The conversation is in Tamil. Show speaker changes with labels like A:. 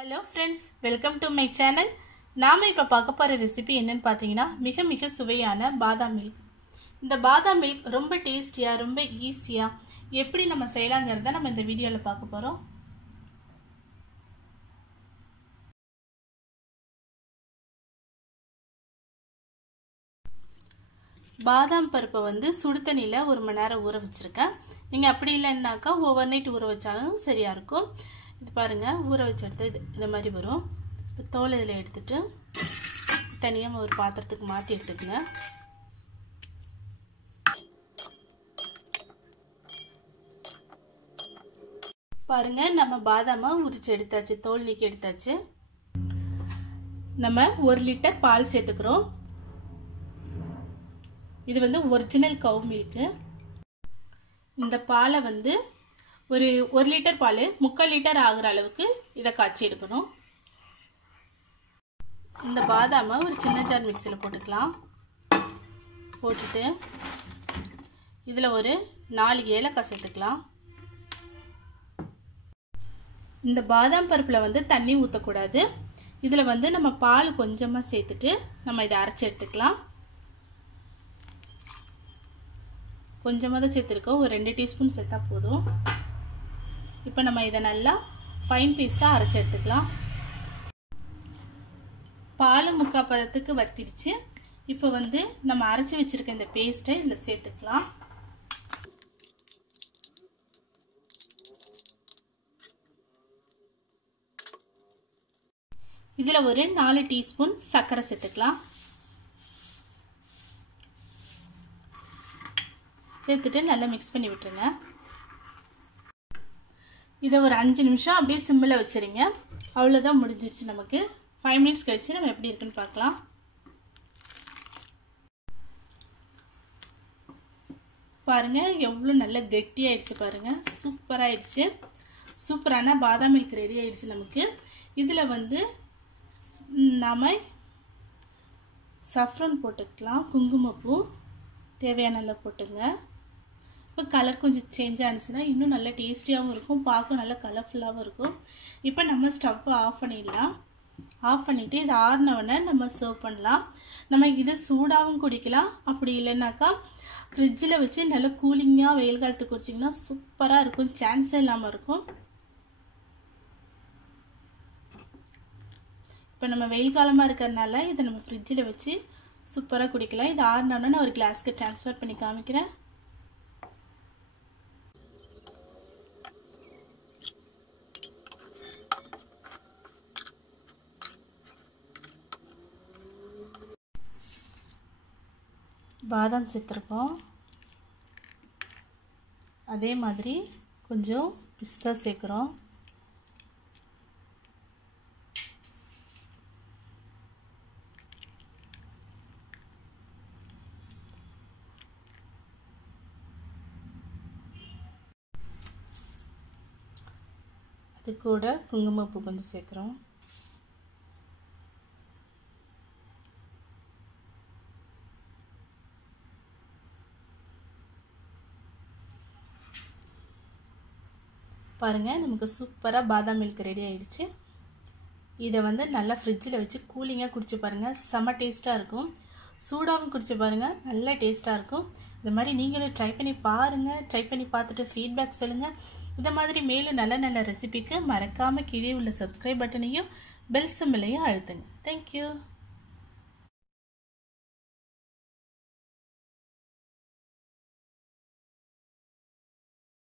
A: Hello friends welcome to my channel நாம் இப்போ பார்க்க போகிற ரெசிபி என்னென்னு பார்த்தீங்கன்னா மிக மிக சுவையான பாதாம் மில்க் இந்த பாதாம் மில்க் ரொம்ப டேஸ்டியாக ரொம்ப ஈஸியாக எப்படி நம்ம செய்யலாங்கிறத நம்ம இந்த வீடியோவில் பார்க்க போகிறோம் பாதாம் பருப்பை வந்து சுடு தண்ணியில் ஒரு மணி நேரம் ஊற வச்சுருக்கேன். நீங்கள் அப்படி இல்லைன்னாக்கா ஓவர் நைட் ஊற வச்சாலும் சரியாக இருக்கும். இது பாருங்கள் ஊற வச்சு எடுத்து இது இந்த மாதிரி வரும். இப்போ தோல் இதில் எடுத்துகிட்டு தனியாக ஒரு பாத்திரத்துக்கு மாற்றி எடுத்துக்கங்க. பாருங்கள் நம்ம பாதாமாக உரிச்சு எடுத்தாச்சு தோல் நீக்கி எடுத்தாச்சு. நம்ம ஒரு லிட்டர் பால் சேர்த்துக்கிறோம். இது வந்து ஒரிஜினல் கவு மில்க்கு இந்த பாலை வந்து ஒரு ஒரு லிட்டர் பால் முக்கால் லிட்டர் ஆகிற அளவுக்கு இதை காய்ச்சி எடுக்கணும். இந்த பாதாமை ஒரு சின்ன ஜார் மிக்சியில் போட்டுக்கலாம். போட்டுட்டு இதில் ஒரு நாலு ஏலக்காய் சேர்த்துக்கலாம். இந்த பாதாம் பருப்பில் வந்து தண்ணி ஊற்றக்கூடாது இதில் வந்து நம்ம பால் கொஞ்சமாக சேர்த்துட்டு நம்ம இதை அரைச்சி எடுத்துக்கலாம். கொஞ்சமாக தான் சேர்த்துருக்கோம். ஒரு ரெண்டு டீஸ்பூன் சேர்த்தா போதும். இப்போ நம்ம இதை நல்லா ஃபைன் பேஸ்ட்டாக அரைச்சி எடுத்துக்கலாம். பால் முக்கால் பதத்துக்கு வத்திடுச்சு. இப்போ வந்து நம்ம அரைச்சி வச்சுருக்க இந்த பேஸ்ட்டை இதில் சேர்த்துக்கலாம். இதில் ஒரு நாலு டீஸ்பூன் சர்க்கரை சேர்த்துக்கலாம். சேர்த்துட்டு நல்லா மிக்ஸ் பண்ணி விட்டுருங்க. இதை ஒரு அஞ்சு நிமிஷம் அப்படியே சிம்மில் வச்சுருங்க. அவ்வளோதான் முடிஞ்சிருச்சு நமக்கு. ஃபைவ் மினிட்ஸ் கழித்து நம்ம எப்படி இருக்குன்னு பார்க்கலாம். பாருங்கள் எவ்வளோ நல்லா கெட்டியாயிடுச்சு பாருங்கள் சூப்பராகிடுச்சு சூப்பரான பாதாம் மில்க் ரெடி ஆகிடுச்சு நமக்கு. இதில் வந்து நாம் சஃப்ரன் போட்டுக்கலாம். குங்குமப்பூ தேவையான அளவு போட்டுங்க. இப்போ கலர் கொஞ்சம் சேஞ்ச் ஆனிச்சுன்னா இன்னும் நல்லா டேஸ்டியாகவும் இருக்கும். பார்க்க நல்லா கலர்ஃபுல்லாகவும் இருக்கும். இப்போ நம்ம ஸ்டவ்வை ஆஃப் பண்ணிடலாம். ஆஃப் பண்ணிவிட்டு இது ஆறினவுடனே நம்ம சர்வ் பண்ணலாம். நம்ம இது சூடாகவும் குடிக்கலாம். அப்படி இல்லைனாக்கா ஃப்ரிட்ஜில் வச்சு நல்லா கூலிங்காக வெயில் காலத்துக்கு குடிச்சிங்கன்னா சூப்பராக இருக்கும். சான்ஸே இல்லாமல் இருக்கும். இப்போ நம்ம வெயில் காலமாக இருக்கிறதுனால இதை நம்ம ஃப்ரிட்ஜில் வச்சு சூப்பராக குடிக்கலாம். இது ஆறுனோடனே நான் ஒரு கிளாஸ்க்கு ட்ரான்ஸ்ஃபர் பண்ணி காமிக்கிறேன். பாதாம் சேர்த்துருக்கோம். அதே மாதிரி கொஞ்சம் பிஸ்தா சேர்க்குறோம். அது கூட குங்குமப்பூ கொஞ்சம் சேர்க்குறோம். பாருங்கள் நமக்கு சூப்பராக பாதாம் மில்க் ரெடி ஆகிடுச்சு இதை வந்து நல்லா ஃப்ரிட்ஜில் வச்சு கூலிங்காக குடிச்சு பாருங்கள் செம்ம டேஸ்ட்டாக இருக்கும். சூடாகவும் குடிச்சு பாருங்கள் நல்ல டேஸ்ட்டாக இருக்கும். இந்த மாதிரி நீங்களும் ட்ரை பண்ணி பாருங்கள் ட்ரை பண்ணி பார்த்துட்டு ஃபீட்பேக் சொல்லுங்கள் இந்த மாதிரி மேலும் நல்ல நல்ல ரெசிபிக்கு மறக்காமல் கீழே உள்ள சப்ஸ்கிரைப் பட்டனையும் பெல் சிம்பிளையும் அழுத்துங்க. தேங்க்யூ